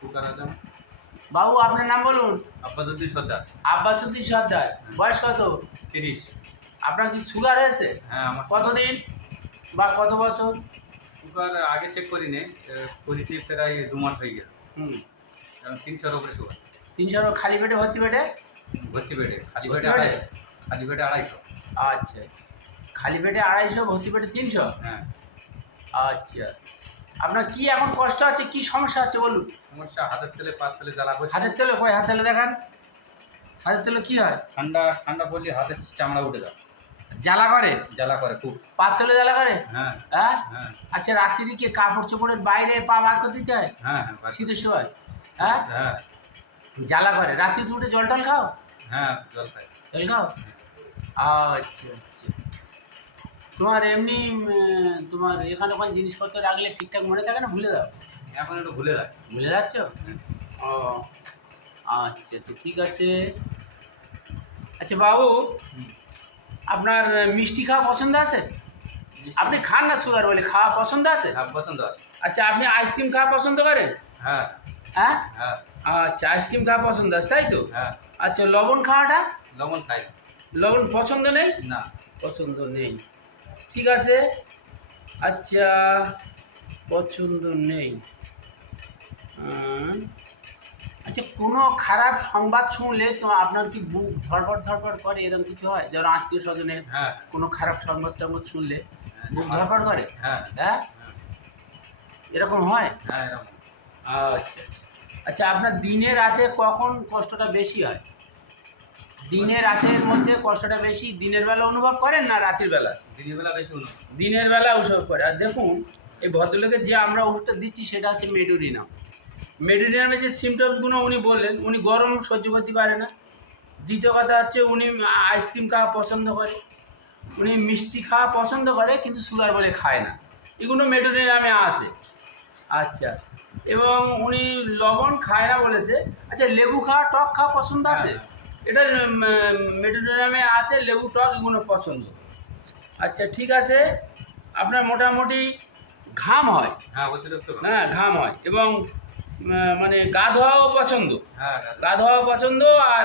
ফুকার আজম। বাবু আপনার নাম বলুন। আব্বাসুদ্দিন সর্দার। আব্বাসুদ্দিন সর্দার। বয়স কত? 30। আপনার কি সুগার হয়েছে? হ্যাঁ, আমার কতদিন বা কত বছর? সুগার আগে চেক করিনি, করেছি প্রায় 2 মাস হয়ে গেছে। এখন 300-র উপরে সুগার। 300 খালি পেটে ভর্তি পেটে? ভর্তি পেটে, খালি ভর্তি পেটে পেটে? 250। খালি পেটে 250। আচ্ছা, খালি পেটে 250, ভর্তি পেটে 300? হ্যাঁ। আচ্ছা, আপনার কি এখন কষ্ট আছে, কি সমস্যা হচ্ছে বলুন? সমস্যা হাতের তেলে, পায়ের তেলে জ্বালা করছে। হাতের তেলে? কই হাতের তেলে দেখান। হাতের তেলে কি হয়? ঠান্ডা ঠান্ডা পড়লে হাতের চামড়া উঠে যায়, জ্বালা করে? জ্বালা করে খুব। পায়ের তেলে জ্বালা করে? হ্যাঁ হ্যাঁ। হ্যাঁ আচ্ছা, রাত্রি কি কাপড় চোপড়ের বাইরে পা বার করে দিতে হয় হ্যাঁ হ্যাঁ বাস। শীতের সময়? হ্যাঁ, হ্যাঁ জ্বালা করে। রাত্রি দুটো জল টল খাও? হ্যাঁ, জল খাই। জল খাও? আচ্ছা আচ্ছা। তোমার এমনি তোমার এখানে ওখানে জিনিসপত্র রাখলে ঠিকঠাক মনে থাকে না ভুলে দাও? এখন একটু ভুলে যায়। ভুলে যাচ্ছ? হ্যাঁ। ও আচ্ছা আচ্ছা, ঠিক আছে। আচ্ছা বাবু, আপনার মিষ্টি খাওয়া পছন্দ আছে? আপনি খান না সুগার বলে, খাওয়া পছন্দ আছে? হ্যাঁ, পছন্দ আছে। আচ্ছা, আপনি আইসক্রিম খাওয়া পছন্দ করেন? হ্যাঁ হ্যাঁ, হ্যাঁ আচ্ছা, আইসক্রিম খাওয়া পছন্দ আছে তাই তো? হ্যাঁ। আচ্ছা, লবণ খাওয়াটা? লবণ খাই লবণ পছন্দ নেই? না। পছন্দ নেই, ঠিক আছে। আচ্ছা, পছন্দ নেই। আচ্ছা, কোনো খারাপ সংবাদ শুনলে তো আপনার কি বুক ধড়ফড় ধড়ফড় করে, এরকম কিছু হয়? যেমন আত্মীয় স্বজনের হ্যাঁ কোনো খারাপ সংবাদ টাংবাদ শুনলে বুক হ্যাঁ ধড়ফড় করে? হ্যাঁ হ্যাঁ, হ্যাঁ এরকম হয়? হ্যাঁ, এরকম। আচ্ছা আচ্ছা, আপনার দিনে রাতে কখন কষ্টটা বেশি হয়? দিনে রাতের মধ্যে কষ্টটা বেশি দিনের বেলা অনুভব করেন না রাতের বেলা? দিনের বেলা বেশি হলো। দিনের বেলা অনুভব করে। আর দেখুন, এই ভদ্রলোকের যে আমরা ওষুধটা দিচ্ছি সেটা হচ্ছে মেডোরিনাম। মেডোরিনামের যে সিমটমসগুলো উনি বললেন, উনি গরম সহ্য করতে পারে না। দ্বিতীয় কথা হচ্ছে উনি আইসক্রিম খাওয়া পছন্দ করে, উনি মিষ্টি খাওয়া পছন্দ করে কিন্তু সুগার বলে খায় না। এগুলো মেডোরিনামে আছে। আচ্ছা, এবং উনি লবণ খায় না বলেছে। আচ্ছা, লেবু খাওয়া, টক খাওয়া পছন্দ আছে? এটা মেডোরিনামে আছে, লেবু টক এগুলো পছন্দ। আচ্ছা, ঠিক আছে। আপনার মোটামুটি ঘাম হয়? হ্যাঁ, অতিরিক্ত ঘাম। হ্যাঁ, ঘাম হয় এবং মানে গা ধোয়াও পছন্দ? হ্যাঁ, গা ধোয়াও পছন্দ। আর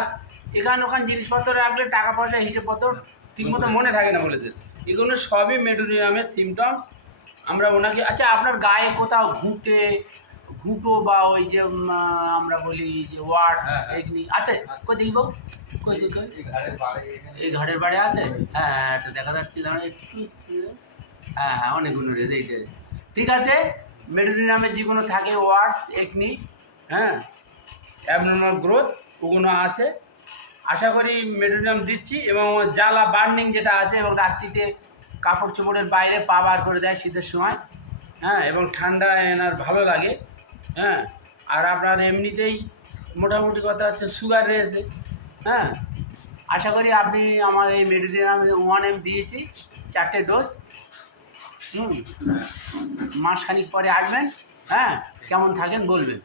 এখান ওখান জিনিসপত্র রাখলে টাকা পয়সা হিসেবপত্র ঠিকমতো মনে থাকে না বলেছেন। এগুলো সবই মেডোরিনামের সিমটমস। আমরা ওনাকে, আচ্ছা, আপনার গায়ে কোথাও ঘুঁটো বা ওই যে আমরা বলি যে ওয়ার্ডস, হ্যাঁ, হ্যাঁ। এগুলি আছে? কই দেখব, কই কই কই, এই ঘাড়ের বাড়ি এখানে। এই ঘাড়ের বাড়ি আছে? হ্যাঁ হ্যাঁ, এটা দেখা যাচ্ছে, দাঁড়া একটু। হ্যাঁ হ্যাঁ, অনেকগুলো রয়েছে এইটা। ঠিক আছে, মেডোরিনামের যেগুলো থাকে ওয়ার্ডস, একনি, হ্যাঁ, অ্যাবনর্মাল গ্রোথ, ওগুলো আছে। আশা করি মেডোরিনাম দিচ্ছি এবং জ্বালা বার্নিং যেটা আছে, এবং রাত্রিতে কাপড় চোপড়ের বাইরে পা বার করে দেয় শীতের সময়, হ্যাঁ, এবং ঠান্ডা এনার ভালো লাগে, হ্যাঁ। আর আপনার এমনিতেই মোটামুটি কথা হচ্ছে সুগার রয়েছে, হ্যাঁ। আশা করি আপনি আমার এই মেডোরিনাম 1M দিয়েছি, 4টে ডোজ। মাসখানিক পরে আসবেন, হ্যাঁ, কেমন থাকেন বলবেন।